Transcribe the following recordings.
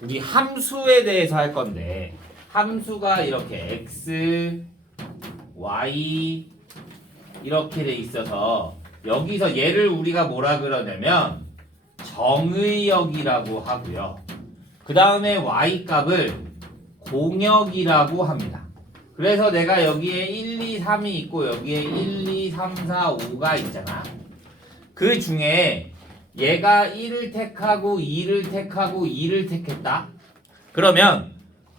우리 함수에 대해서 할 건데 함수가 이렇게 x, y 이렇게 돼 있어서 여기서 얘를 우리가 뭐라 그러냐면 정의역이라고 하고요. 그 다음에 y 값을 공역이라고 합니다. 그래서 내가 여기에 1, 2, 3이 있고 여기에 1, 2, 3, 4, 5가 있잖아. 그 중에 얘가 1을 택하고 2를 택하고 2를 택했다. 그러면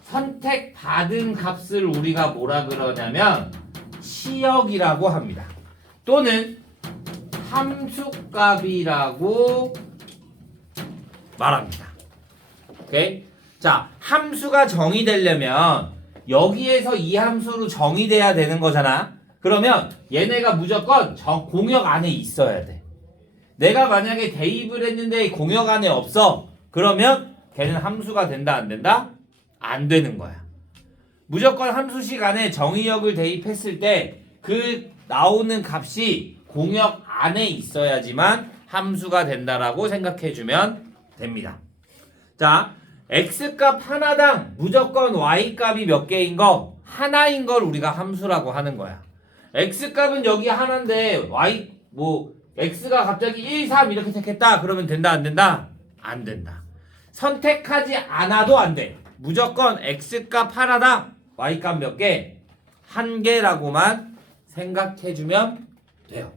선택받은 값을 우리가 뭐라 그러냐면 치역이라고 합니다. 또는 함수값이라고 말합니다. 오케이? 자, 함수가 정의되려면 여기에서 이 함수로 정의돼야 되는 거잖아. 그러면 얘네가 무조건 공역 안에 있어야 돼. 내가 만약에 대입을 했는데 공역 안에 없어. 그러면 걔는 함수가 된다 안 된다? 안 되는 거야. 무조건 함수식 안에 정의역을 대입했을 때 그 나오는 값이 공역 안에 있어야지만 함수가 된다라고 생각해주면 됩니다. 자, x값 하나당 무조건 y값이 몇 개인 거? 하나인 걸 우리가 함수라고 하는 거야. x값은 여기 하나인데 y x가 갑자기 1, 3 이렇게 택했다. 그러면 된다 안 된다? 안 된다. 선택하지 않아도 안 돼. 무조건 x값 하나당 y값 몇 개? 한 개라고만 생각해주면 돼요.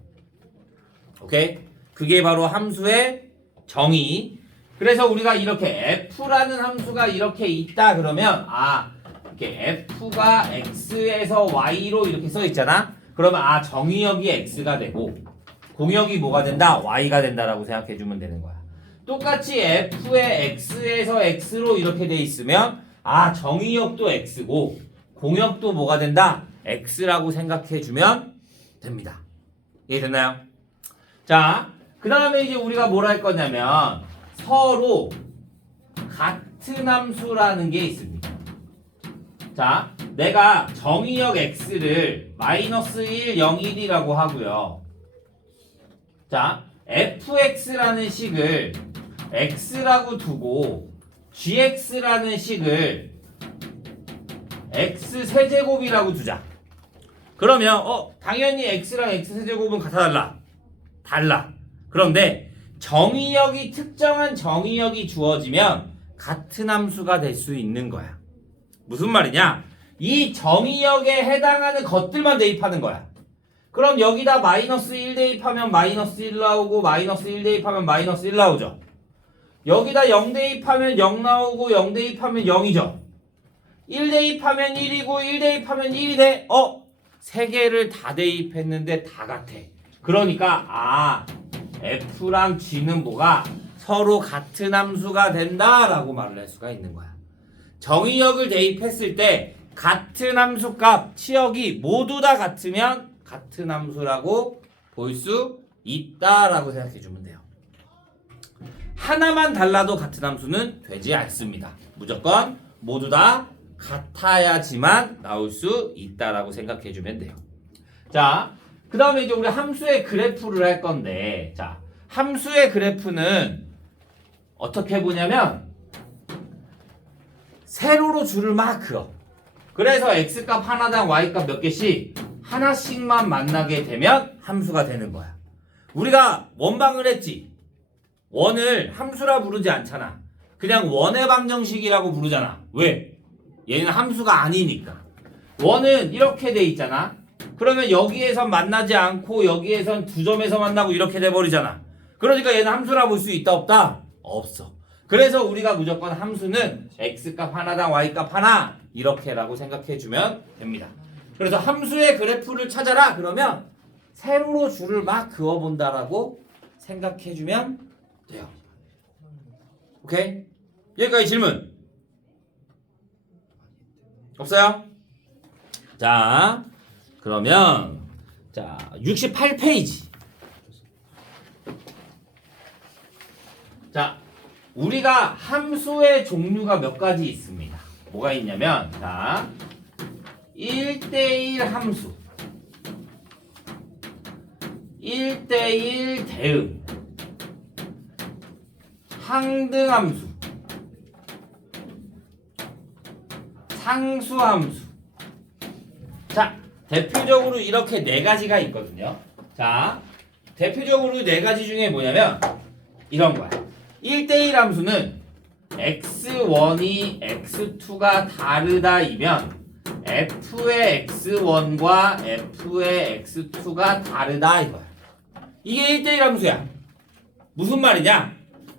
오케이? 그게 바로 함수의 정의. 그래서 우리가 이렇게 f라는 함수가 이렇게 있다 그러면 이렇게 f가 x에서 y로 이렇게 써 있잖아. 그러면 정의역이 x가 되고 공역이 뭐가 된다? y가 된다라고 생각해 주면 되는 거야. 똑같이 f의 x에서 x로 이렇게 돼 있으면 정의역도 x고 공역도 뭐가 된다? x라고 생각해 주면 됩니다. 이해됐나요? 자, 그 다음에 이제 우리가 뭘 할 거냐면 서로 같은 함수라는 게 있습니다. 자, 내가 정의역 x를 -1, 0, 1이라고 하고요. 자, fx라는 식을 x라고 두고 gx라는 식을 x 세제곱이라고 두자. 그러면 당연히 x랑 x 세제곱은 같아 달라. 그런데 정의역이 특정한 정의역이 주어지면 같은 함수가 될 수 있는 거야. 무슨 말이냐? 이 정의역에 해당하는 것들만 대입하는 거야. 그럼 여기다 -1 대입하면 -1 나오고 -1 대입하면 -1 나오죠. 여기다 0 대입하면 0 나오고 0 대입하면 0이죠. 1 대입하면 1이고 1 대입하면 1이 돼. 세 개를 다 대입했는데 다 같아. 그러니까 f랑 g는 뭐가 서로 같은 함수가 된다라고 말을 할 수가 있는 거야. 정의역을 대입했을 때 같은 함수값 치역이 모두 다 같으면 같은 함수라고 볼 수 있다라고 생각해 주면 돼요. 하나만 달라도 같은 함수는 되지 않습니다. 무조건 모두 다 같아야지만 나올 수 있다라고 생각해 주면 돼요. 자, 그 다음에 이제 우리 함수의 그래프를 할 건데, 자, 함수의 그래프는 어떻게 보냐면 세로로 줄을 막 그어. 그래서 x값 하나당 y값 몇 개씩 하나씩만 만나게 되면 함수가 되는 거야. 우리가 원방을 했지. 원을 함수라 부르지 않잖아. 그냥 원의 방정식이라고 부르잖아. 왜? 얘는 함수가 아니니까. 원은 이렇게 돼 있잖아. 그러면 여기에선 만나지 않고 여기에선 두 점에서 만나고 이렇게 돼버리잖아. 그러니까 얘는 함수라 볼 수 있다 없다? 없어. 그래서 우리가 무조건 함수는 x값 하나당 y값 하나 이렇게라고 생각해주면 됩니다. 그래서 함수의 그래프를 찾아라 그러면 세로로 줄을 막 그어본다라고 생각해주면 돼요. 오케이? 여기까지 질문 없어요? 자, 그러면 68페이지. 자, 우리가 함수의 종류가 몇 가지 있습니다. 뭐가 있냐면 1대1 함수, 1대1 대응, 항등함수, 상수함수. 자, 대표적으로 이렇게 네 가지가 있거든요. 자, 대표적으로 네 가지 중에 뭐냐면 이런 거야. 1대1 함수는 x1이 x2가 다르다이면 f의 x1과 f의 x2가 다르다 이거야. 이게 1대1 함수야. 무슨 말이냐?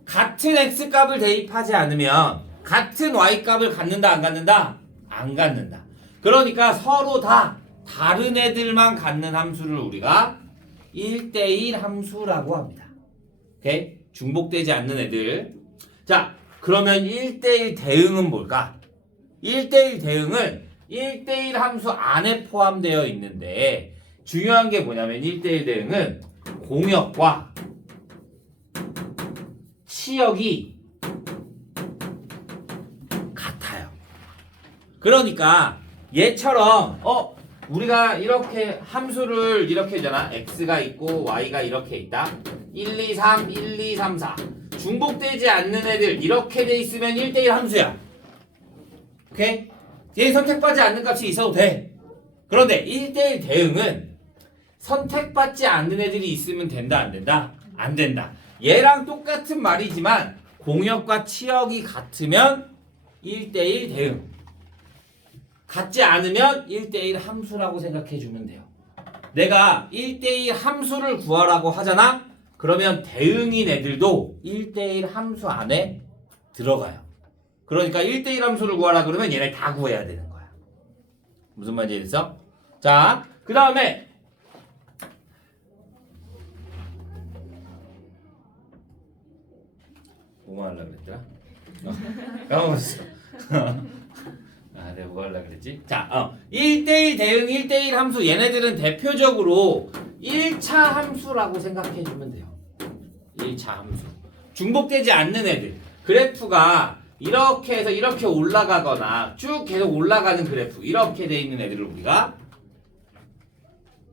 같은 x값을 대입하지 않으면 같은 y값을 갖는다 안 갖는다? 안 갖는다. 그러니까 서로 다 다른 애들만 갖는 함수를 우리가 1대1 함수라고 합니다. 오케이? 중복되지 않는 애들. 자, 그러면 1대1 대응은 뭘까? 1대1 대응은 1대1 함수 안에 포함되어 있는데 중요한 게 뭐냐면 1대1 대응은 공역과 치역이 같아요. 그러니까 얘처럼 우리가 이렇게 함수를 이렇게 했잖아. x가 있고 y가 이렇게 있다. 1, 2, 3, 1, 2, 3, 4 중복되지 않는 애들 이렇게 돼 있으면 1대1 함수야. 오케이? 얘 선택받지 않는 값이 있어도 돼. 그런데 1대1 대응은 선택받지 않는 애들이 있으면 된다 안 된다? 안 된다. 얘랑 똑같은 말이지만 공역과 치역이 같으면 1대1 대응. 같지 않으면 1대1 함수라고 생각해 주면 돼요. 내가 1대1 함수를 구하라고 하잖아? 그러면 대응인 애들도 1대1 함수 안에 들어가요. 그러니까 1대1 함수를 구하라 그러면 얘네 다 구해야 되는 거야. 무슨 말인지 이해됐어? 자, 그 다음에 뭐 하려고 그랬더라? 까먹었어. 내가 뭐 하려고 그랬지? 자, 1대1 대응 1대1 함수 얘네들은 대표적으로 1차 함수라고 생각해 주면 돼요. 1차 함수. 중복되지 않는 애들. 그래프가 이렇게 해서 이렇게 올라가거나 쭉 계속 올라가는 그래프 이렇게 돼 있는 애들을 우리가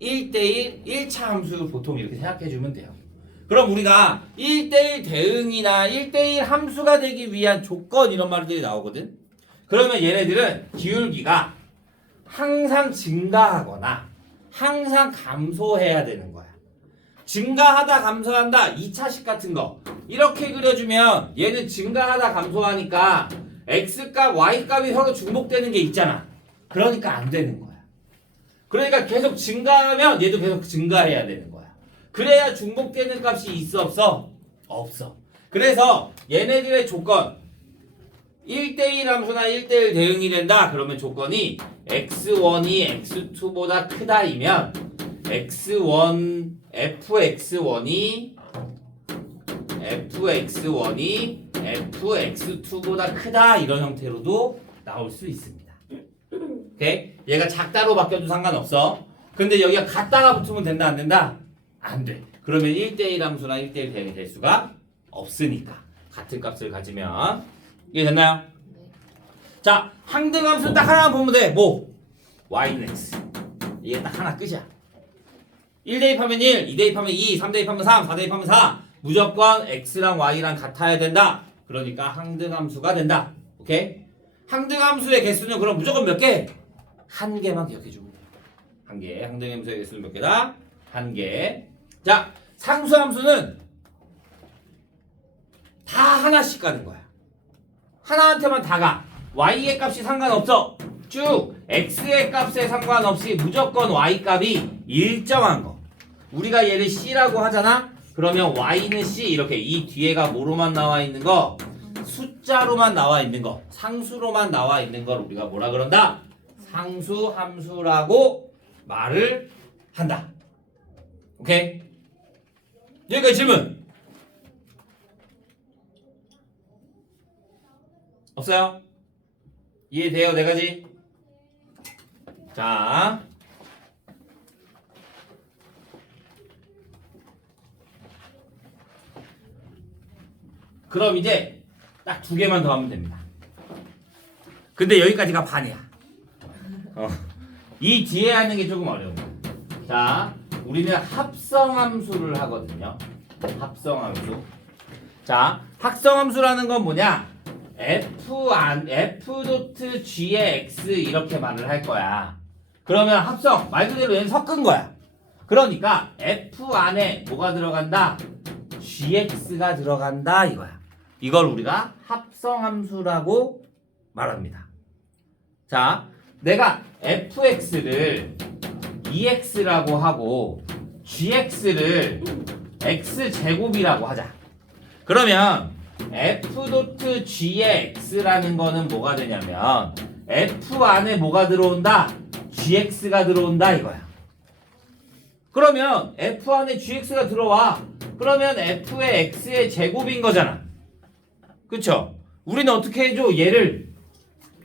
1대1 1차 함수 보통 이렇게 생각해 주면 돼요. 그럼 우리가 1대1 대응이나 1대1 함수가 되기 위한 조건 이런 말들이 나오거든. 그러면 얘네들은 기울기가 항상 증가하거나 항상 감소해야 되는 거야. 증가하다 감소한다 2차식 같은 거 이렇게 그려주면 얘는 증가하다 감소하니까 x값 y값이 서로 중복되는 게 있잖아. 그러니까 안 되는 거야. 그러니까 계속 증가하면 얘도 계속 증가해야 되는 거야. 그래야 중복되는 값이 있어 없어? 없어. 그래서 얘네들의 조건 1대1 함수나 1대1 대응이 된다. 그러면 조건이 x1이 x2보다 크다이면 x1 fx1이 fx2보다 크다 이런 형태로도 나올 수 있습니다. 오케이? 얘가 작다로 바뀌어도 상관없어. 근데 여기가 같다가 붙으면 된다 안 된다? 안 돼. 그러면 1대1 함수나 1대1 대응이 될 수가 없으니까 같은 값을 가지면 이해됐나요? 네. 자, 항등함수 딱 하나 보면 돼. 뭐? y는 x. 이게 딱 하나 끝이야. 1 대입하면 1, 2 대입하면 2, 3 대입하면 3, 4 대입하면 4. 무조건 x랑 y랑 같아야 된다. 그러니까 항등함수가 된다. 오케이? 항등함수의 개수는 그럼 무조건 몇 개? 한 개만 기억해 주면 돼요. 한 개. 항등함수의 개수는 몇 개다? 한 개. 자, 상수함수는 다 하나씩 가는 거야. 하나한테만 다 가. y의 값이 상관없어. 쭉 x의 값에 상관없이 무조건 y 값이 일정한 거. 우리가 얘를 c라고 하잖아. 그러면 y는 c 이렇게 이 뒤에가 뭐로만 나와 있는 거? 숫자로만 나와 있는 거. 상수로만 나와 있는 걸 우리가 뭐라 그런다? 상수함수라고 말을 한다. 오케이? 여기까지 질문. 없어요? 이해돼요? 네 가지? 자, 그럼 이제 딱 두 개만 더 하면 됩니다. 근데 여기까지가 반이야. 이 뒤에 하는 게 조금 어려워. 자, 우리는 합성함수를 하거든요. 합성함수. 자, 합성함수라는 건 뭐냐? F 도트 G의 X 이렇게 말을 할 거야. 그러면 합성 말 그대로 얘는 섞은 거야. 그러니까 F 안에 뭐가 들어간다? GX가 들어간다 이거야. 이걸 우리가 합성함수라고 말합니다. 자, 내가 fx를 2x라고 하고 gx를 x제곱이라고 하자. 그러면 f g의 x라는 거는 뭐가 되냐면 f 안에 뭐가 들어온다? gx가 들어온다 이거야. 그러면 f 안에 gx가 들어와. 그러면 f의 x의 제곱인 거잖아. 그쵸? 우리는 어떻게 해줘? 얘를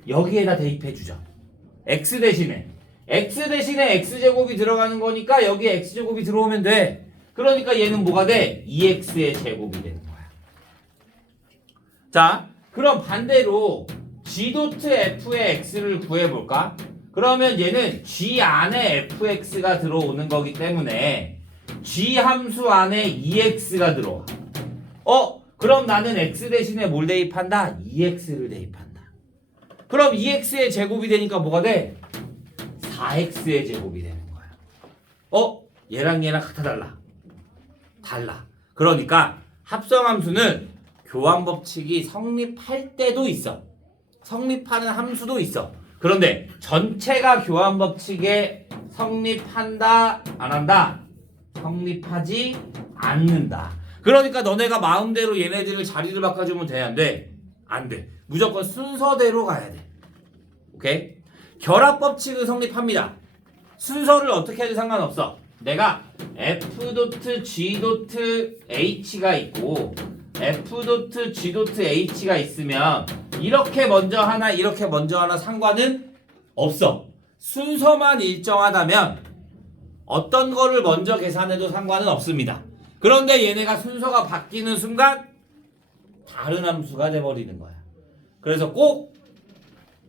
여기에다 대입해 주죠. x 대신에 x제곱이 들어가는 거니까 여기에 x제곱이 들어오면 돼. 그러니까 얘는 뭐가 돼? 2x의 제곱이 되는 거야. 자, 그럼 반대로 g.f의 x를 구해볼까? 그러면 얘는 g 안에 fx가 들어오는 거기 때문에 g 함수 안에 2x가 들어와. 그럼 나는 x 대신에 뭘 대입한다? 2x를 대입한다. 그럼 2x의 제곱이 되니까 뭐가 돼? 4x의 제곱이 되는 거야. 얘랑 얘랑 같아 달라. 그러니까 합성함수는 교환법칙이 성립할 때도 있어. 성립하는 함수도 있어. 그런데 전체가 교환법칙에 성립한다, 안 한다? 성립하지 않는다. 그러니까 너네가 마음대로 얘네들을 자리를 바꿔주면 돼, 안 돼? 안 돼. 무조건 순서대로 가야 돼. 오케이? 결합법칙은 성립합니다. 순서를 어떻게 해도 상관없어. 내가 f.g.h가 있고 f.g.h가 있으면 이렇게 먼저 하나 이렇게 먼저 하나 상관은 없어. 순서만 일정하다면 어떤 거를 먼저 계산해도 상관은 없습니다. 그런데 얘네가 순서가 바뀌는 순간 다른 함수가 돼버리는 거야. 그래서 꼭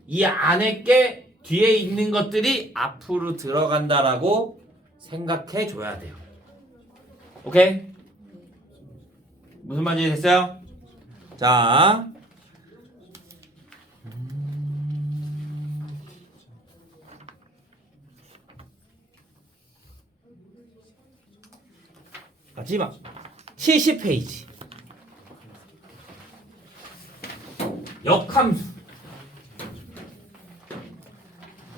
이 안에 게 뒤에 있는 것들이 앞으로 들어간다라고 생각해 줘야 돼요. 오케이? 무슨 말인지 됐어요? 자, 마지막 70페이지 역함수.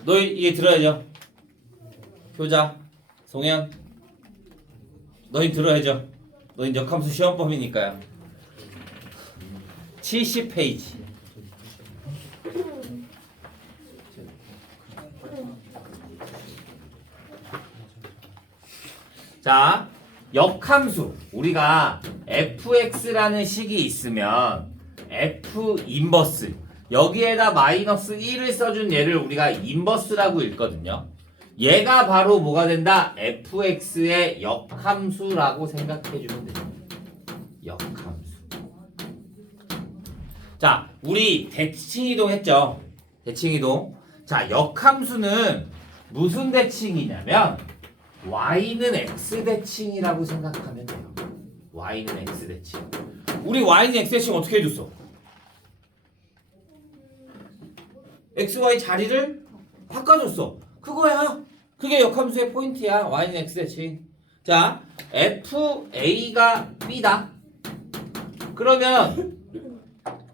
너 이게 들어야죠. 효자, 송현, 너희 들어야죠. 너희 역함수 시험범이니까요. 70페이지. 자, 역함수. 우리가 fx라는 식이 있으면 f 인버스 여기에다 마이너스 1을 써준 얘를 우리가 인버스라고 읽거든요. 얘가 바로 뭐가 된다? fx의 역함수라고 생각해주면 됩니다. 역함수. 자, 우리 대칭이동 했죠? 대칭이동. 자, 역함수는 무슨 대칭이냐면 y는 x 대칭이라고 생각하면 돼요. y는 x 대칭. 우리 y는 x 대칭 어떻게 해줬어? xy 자리를 바꿔줬어. 그거야. 그게 역함수의 포인트야. y는 x 대칭. 자, fa가 b다. 그러면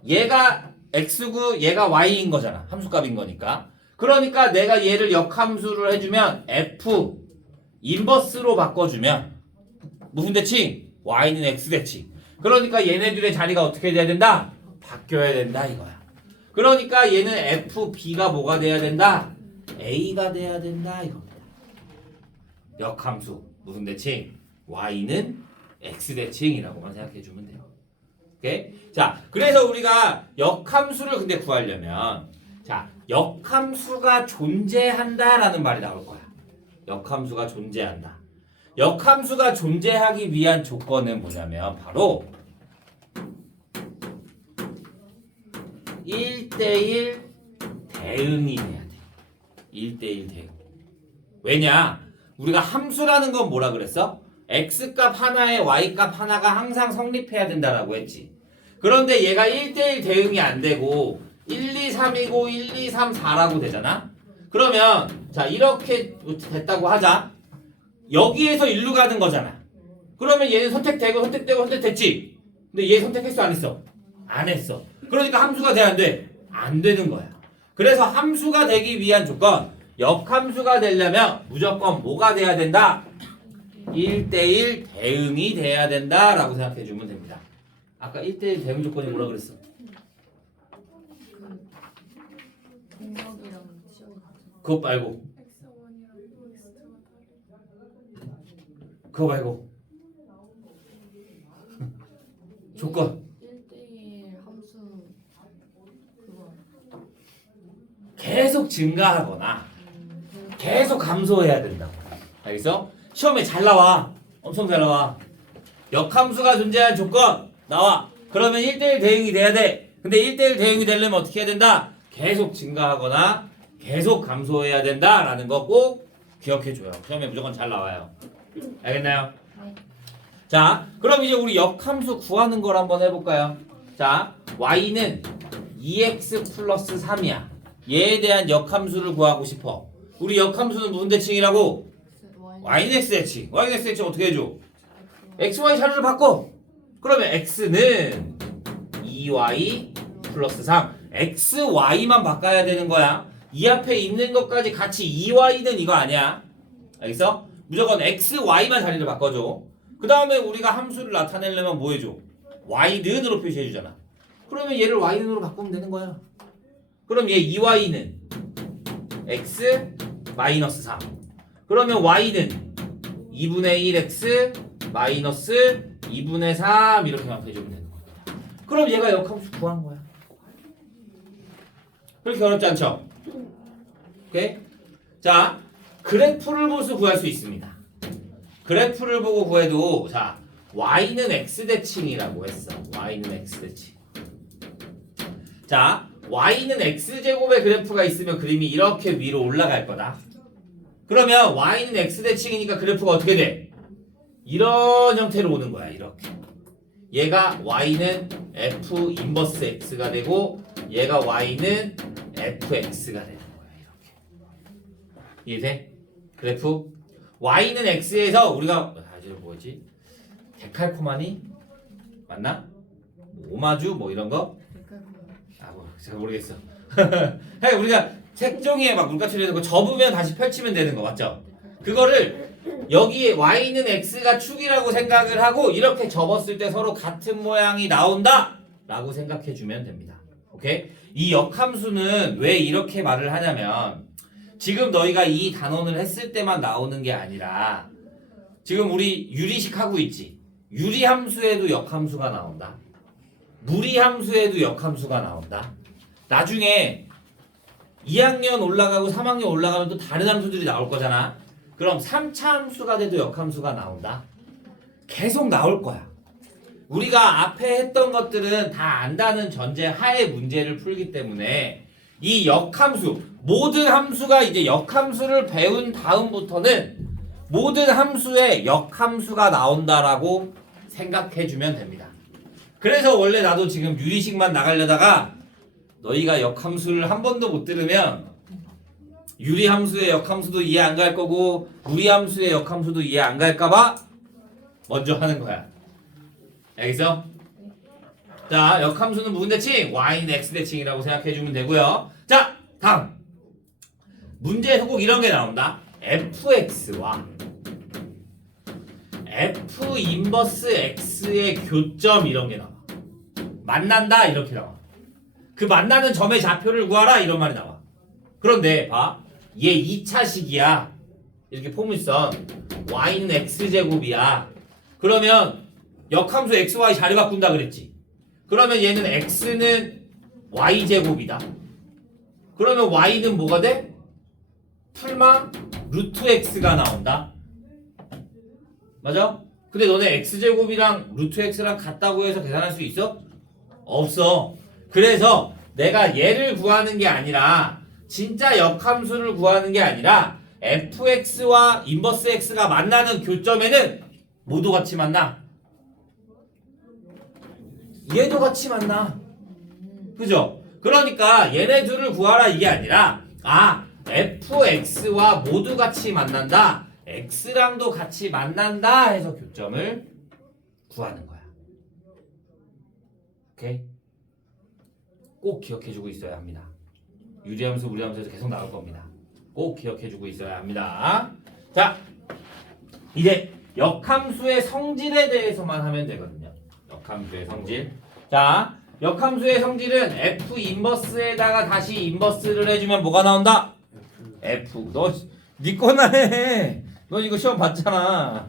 얘가 x고 얘가 y인 거잖아. 함수값인 거니까. 그러니까 내가 얘를 역함수를 해주면 f 인버스로 바꿔주면 무슨 대칭? y는 x 대칭. 그러니까 얘네들의 자리가 어떻게 돼야 된다? 바뀌어야 된다 이거야. 그러니까 얘는 fb가 뭐가 돼야 된다? a가 돼야 된다 이겁니다. 역함수 무슨 대칭? y는 x 대칭이라고만 생각해 주면 돼요. 오케이? 자, 그래서 우리가 역함수를 근데 구하려면 자, 역함수가 존재한다라는 말이 나올 거야. 역함수가 존재한다. 역함수가 존재하기 위한 조건은 뭐냐면 바로 1대1 대응이 돼야 돼. 1대1 대응. 왜냐? 우리가 함수라는 건 뭐라 그랬어? x값 하나에 y값 하나가 항상 성립해야 된다라고 했지. 그런데 얘가 1대1 대응이 안 되고 1, 2, 3이고 1, 2, 3, 4라고 되잖아. 그러면 자 이렇게 됐다고 하자. 여기에서 1로 가는 거잖아. 그러면 얘는 선택되고 선택됐지. 근데 얘 선택했어 안 했어? 안 했어. 그러니까 함수가 돼 안 돼? 안 되는 거야. 그래서 함수가 되기 위한 조건, 역함수가 되려면 무조건 뭐가 돼야 된다? 1대1 대응이 돼야 된다라고 생각해 주면 됩니다. 아까 1대1 대응 조건이 뭐라 그랬어? 공격이랑 시험이 그거 말고 그거 말고 조건 1대1 함수 그거 계속 증가하거나 계속 감소해야 된다고. 알겠어? 시험에 잘 나와. 엄청 잘 나와. 역함수가 존재할 조건 나와. 그러면 1대1 대응이 돼야 돼. 근데 1대1 대응이 되려면 어떻게 해야 된다? 계속 증가하거나 계속 감소해야 된다라는 거 꼭 기억해줘요. 시험에 무조건 잘 나와요. 알겠나요? 네. 자, 그럼 이제 우리 역함수 구하는 걸 한번 해볼까요? 자, y는 2x 플러스 3이야. 얘에 대한 역함수를 구하고 싶어. 우리 역함수는 무슨 대칭이라고? y는 x 대칭. y는 x 대칭 어떻게 해줘? xy 자료를 바꿔. 그러면 x는 2y 플러스 3. xy만 바꿔야 되는 거야. 이 앞에 있는 것까지 같이 2y는 이거 아니야. 알겠어? 무조건 xy만 자리를 바꿔줘. 그 다음에 우리가 함수를 나타내려면 뭐 해줘? y는으로 표시해 주잖아. 그러면 얘를 y는으로 바꾸면 되는 거야. 그럼 얘 2y는 x 마이너스 3. 그러면 y는 2분의 1x 마이너스 2분의 3 이렇게만 해주면 되는 거야. 그럼 얘가 역함수 구한 거야. 그렇게 어렵지 않죠? 오케이? 자, 그래프를 보수 구할 수 있습니다. 그래프를 보고 구해도 자, y는 x대칭이라고 했어. y는 x대칭. 자, y는 x제곱의 그래프가 있으면 그림이 이렇게 위로 올라갈 거다. 그러면 y는 x대칭이니까 그래프가 어떻게 돼? 이런 형태로 오는 거야. 이렇게. 얘가 y는 f 인버스 x가 되고 얘가 y는 fx가 되는 거야. 이렇게. 이해돼? 그래프? y는 x에서 우리가 뭐지? 데칼코마니? 맞나? 오마주 뭐 이런 거? 뭐 잘 모르겠어. 해 우리가 색종이에 막 물감 칠해서 접으면 다시 펼치면 되는 거 맞죠? 그거를 여기에 y는 x가 축이라고 생각을 하고 이렇게 접었을 때 서로 같은 모양이 나온다 라고 생각해 주면 됩니다. 오케이? 이 역함수는 왜 이렇게 말을 하냐면 지금 너희가 이 단원을 했을 때만 나오는 게 아니라 지금 우리 유리식 하고 있지. 유리함수에도 역함수가 나온다. 무리함수에도 역함수가 나온다. 나중에 2학년 올라가고 3학년 올라가면 또 다른 함수들이 나올 거잖아. 그럼 3차 함수가 돼도 역함수가 나온다. 계속 나올 거야. 우리가 앞에 했던 것들은 다 안다는 전제 하에 문제를 풀기 때문에 이 역함수, 모든 함수가 이제 역함수를 배운 다음부터는 모든 함수에 역함수가 나온다라고 생각해주면 됩니다. 그래서 원래 나도 지금 유리식만 나가려다가 너희가 역함수를 한 번도 못 들으면 유리함수의 역함수도 이해 안 갈 거고 무리함수의 역함수도 이해 안 갈까봐 먼저 하는 거야. 알겠어? 자, 역함수는 무슨 대칭? y는 x대칭이라고 생각해주면 되고요. 자, 다음 문제에서 꼭 이런 게 나온다. fx와 f 인버스 x의 교점 이런 게 나와. 만난다 이렇게 나와. 그 만나는 점의 좌표를 구하라 이런 말이 나와. 그런데 봐. 얘 2차식이야. 이렇게 포물선 y는 x제곱이야. 그러면 역함수 xy 자리 바꾼다 그랬지. 그러면 얘는 x는 y제곱이다. 그러면 y는 뭐가 돼? 풀마 루트 x가 나온다. 맞아? 근데 너네 x제곱이랑 루트 x랑 같다고 해서 계산할 수 있어? 없어. 그래서 내가 얘를 구하는 게 아니라 진짜 역함수를 구하는 게 아니라 fx와 인버스 x가 만나는 교점에는 모두 같이 만나. 얘도 같이 만나. 그죠? 그러니까 얘네 둘을 구하라 이게 아니라 fx와 모두 같이 만난다. x랑도 같이 만난다 해서 교점을 구하는 거야. 오케이? 꼭 기억해주고 있어야 합니다. 유리함수, 무리함수에서 계속 나올 겁니다. 꼭 기억해주고 있어야 합니다. 자, 이제 역함수의 성질에 대해서만 하면 되거든요. 역함수의 성질. 자, 역함수의 성질은 f 인버스에다가 다시 인버스를 해주면 뭐가 나온다? f. 네 거나 해. 너 이거 시험 봤잖아.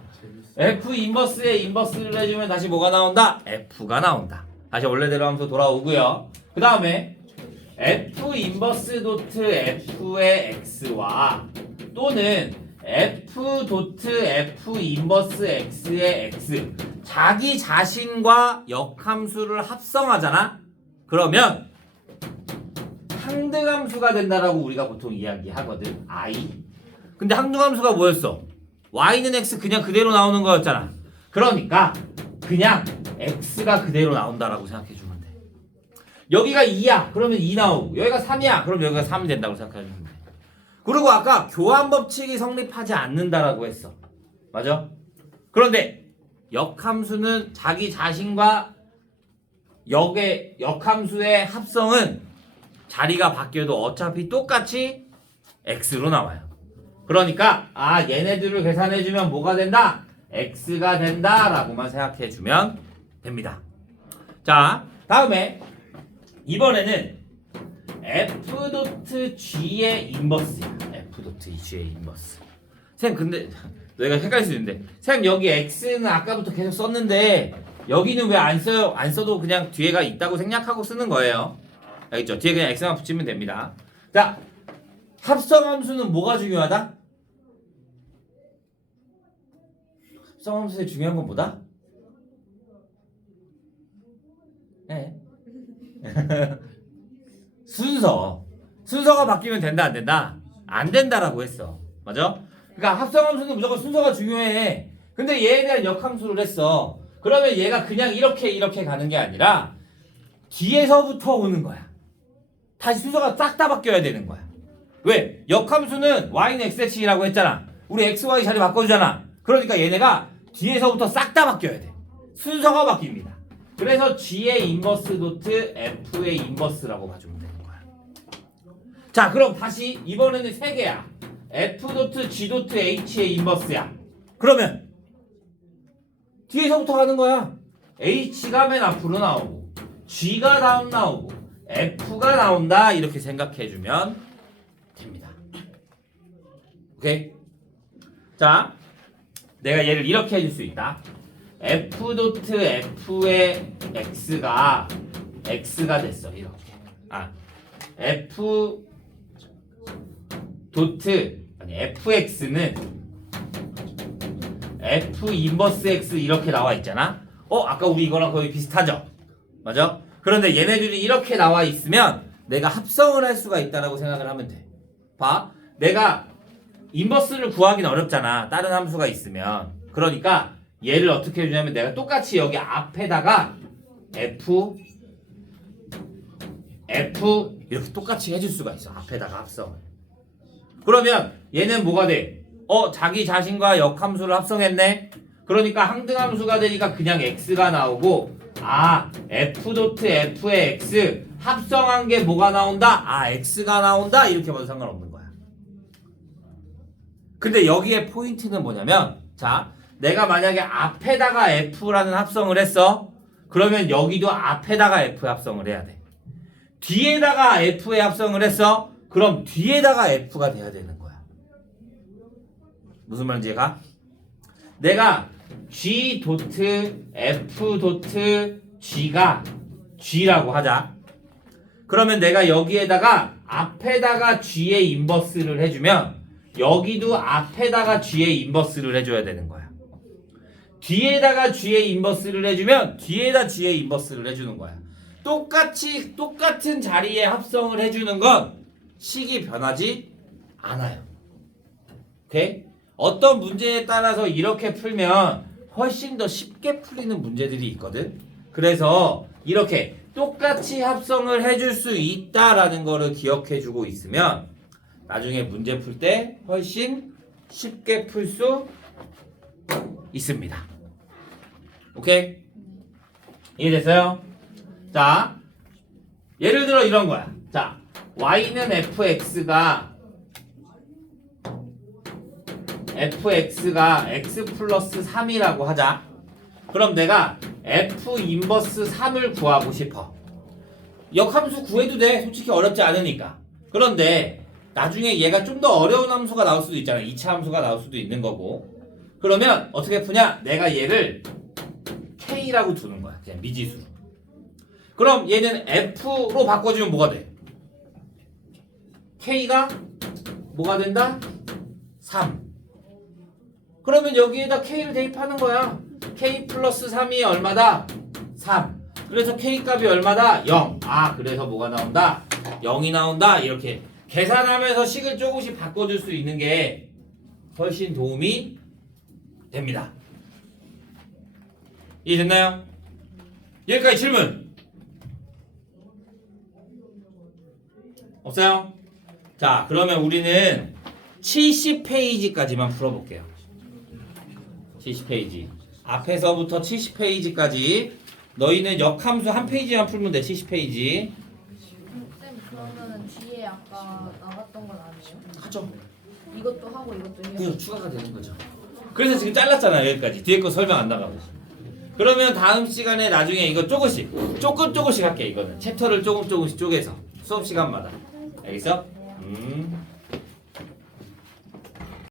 f 인버스에 인버스를 해주면 다시 뭐가 나온다? f가 나온다. 다시 원래대로 함수 돌아오고요. 그 다음에 f 인버스 도트 f의 x와 또는 f 도트 f 인버스 x의 x 자기 자신과 역함수를 합성하잖아. 그러면 항등함수가 된다라고 우리가 보통 이야기하거든. i. 근데 항등함수가 뭐였어? y는 x 그냥 그대로 나오는 거였잖아. 그러니까 그냥 x가 그대로 나온다라고 생각해 주면 돼. 여기가 2야. 그러면 2 나오고 여기가 3이야. 그럼 여기가 3이 된다고 생각해 주면 돼. 그리고 아까 교환 법칙이 성립하지 않는다라고 했어. 맞아? 그런데 역함수는 자기 자신과 역함수의 합성은 자리가 바뀌어도 어차피 똑같이 x로 나와요. 그러니까 얘네들을 계산해주면 뭐가 된다? x가 된다라고만 생각해주면 됩니다. 자, 다음에 이번에는 f.g의 인버스야. f.g의 인버스. 쌤 근데 너희가 헷갈릴 수 있는데 쌤 여기 x는 아까부터 계속 썼는데 여기는 왜 안 써요? 안 써도 그냥 뒤에가 있다고 생략하고 쓰는 거예요. 알겠죠? 뒤에 그냥 x만 붙이면 됩니다. 자, 합성함수는 뭐가 중요하다? 합성함수의 중요한 건 뭐다? 네. 순서가 바뀌면 된다 안 된다? 안 된다라고 했어. 맞아? 그러니까 합성함수는 무조건 순서가 중요해. 근데 얘에 대한 역함수를 했어. 그러면 얘가 그냥 이렇게 가는 게 아니라 뒤에서부터 오는 거야. 다시 순서가 싹 다 바뀌어야 되는 거야. 왜? 역함수는 y는 xh라고 했잖아. 우리 x, y 자리 바꿔주잖아. 그러니까 얘네가 뒤에서부터 싹 다 바뀌어야 돼. 순서가 바뀝니다. 그래서 g의 인버스 도트 f의 인버스라고 봐주면 되는 거야. 자, 그럼 다시 이번에는 세 개야. f 도트 g 도트 h의 인버스야. 그러면 뒤에서부터 가는 거야. h가 맨 앞으로 나오고 g가 다음 나오고 f가 나온다 이렇게 생각해주면 됩니다. 오케이? 자, 내가 얘를 이렇게 해줄 수 있다. f 도트 f의 x가 됐어. 이렇게. f 도트 fx는 f 인버스 x 이렇게 나와 있잖아. 아까 우리 이거랑 거의 비슷하죠? 맞아? 그런데 얘네들이 이렇게 나와 있으면 내가 합성을 할 수가 있다라고 생각을 하면 돼. 봐. 내가 인버스를 구하기는 어렵잖아. 다른 함수가 있으면. 그러니까 얘를 어떻게 해주냐면 내가 똑같이 여기 앞에다가 f 이렇게 똑같이 해줄 수가 있어. 앞에다가 합성을. 그러면 얘는 뭐가 돼? 자기 자신과 역함수를 합성했네? 그러니까 항등함수가 되니까 그냥 x가 나오고 f 도트 f의 x 합성한 게 뭐가 나온다? x가 나온다? 이렇게 봐도 상관없는 거야. 근데 여기에 포인트는 뭐냐면 자, 내가 만약에 앞에다가 f라는 합성을 했어. 그러면 여기도 앞에다가 f 합성을 해야 돼. 뒤에다가 f의 합성을 했어. 그럼 뒤에다가 f가 돼야 되는 거야. 무슨 말인지 이해가? 내가 g 도트 f 도트 g가 g라고 하자. 그러면 내가 여기에다가 앞에다가 g의 인버스를 해주면 여기도 앞에다가 g의 인버스를 해줘야 되는 거야. 뒤에다가 g의 인버스를 해주면 뒤에다 g의 인버스를 해주는 거야. 똑같은 자리에 합성을 해주는 건 식이 변하지 않아요. 오케이? 어떤 문제에 따라서 이렇게 풀면 훨씬 더 쉽게 풀리는 문제들이 있거든. 그래서 이렇게 똑같이 합성을 해줄 수 있다라는 거를 기억해 주고 있으면 나중에 문제 풀 때 훨씬 쉽게 풀 수 있습니다. 오케이? 이해됐어요? 자, 예를 들어 이런 거야. 자, y는 fx가 x 플러스 3이라고 하자. 그럼 내가 f 인버스 3을 구하고 싶어. 역함수 구해도 돼. 솔직히 어렵지 않으니까. 그런데 나중에 얘가 좀 더 어려운 함수가 나올 수도 있잖아. 2차 함수가 나올 수도 있는 거고. 그러면 어떻게 푸냐? 내가 얘를 k라고 두는 거야. 그냥 미지수로. 그럼 얘는 f로 바꿔주면 뭐가 돼? k가 뭐가 된다? 3. 그러면 여기에다 k를 대입하는 거야. k 플러스 3이 얼마다? 3. 그래서 k 값이 얼마다? 0. 아, 그래서 뭐가 나온다? 0이 나온다. 이렇게 계산하면서 식을 조금씩 바꿔줄 수 있는 게 훨씬 도움이 됩니다. 이해됐나요? 여기까지 질문 없어요? 자, 그러면 우리는 70페이지까지만 풀어볼게요. 70페이지. 앞에서부터 70페이지까지. 너희는 역함수 한 페이지만 풀면 돼. 70페이지. 쌤 그러면은 뒤에 아까 나갔던 건 아니에요? 하죠. 이것도 하고 이것도 해요? 그리고 추가가 되는 거죠. 그래서 지금 잘랐잖아. 여기까지. 뒤에 거 설명 안 나가고. 그러면 다음 시간에 나중에 이거 조금씩 할게. 이거는 챕터를 조금씩 쪼개서 수업 시간마다. 알겠어?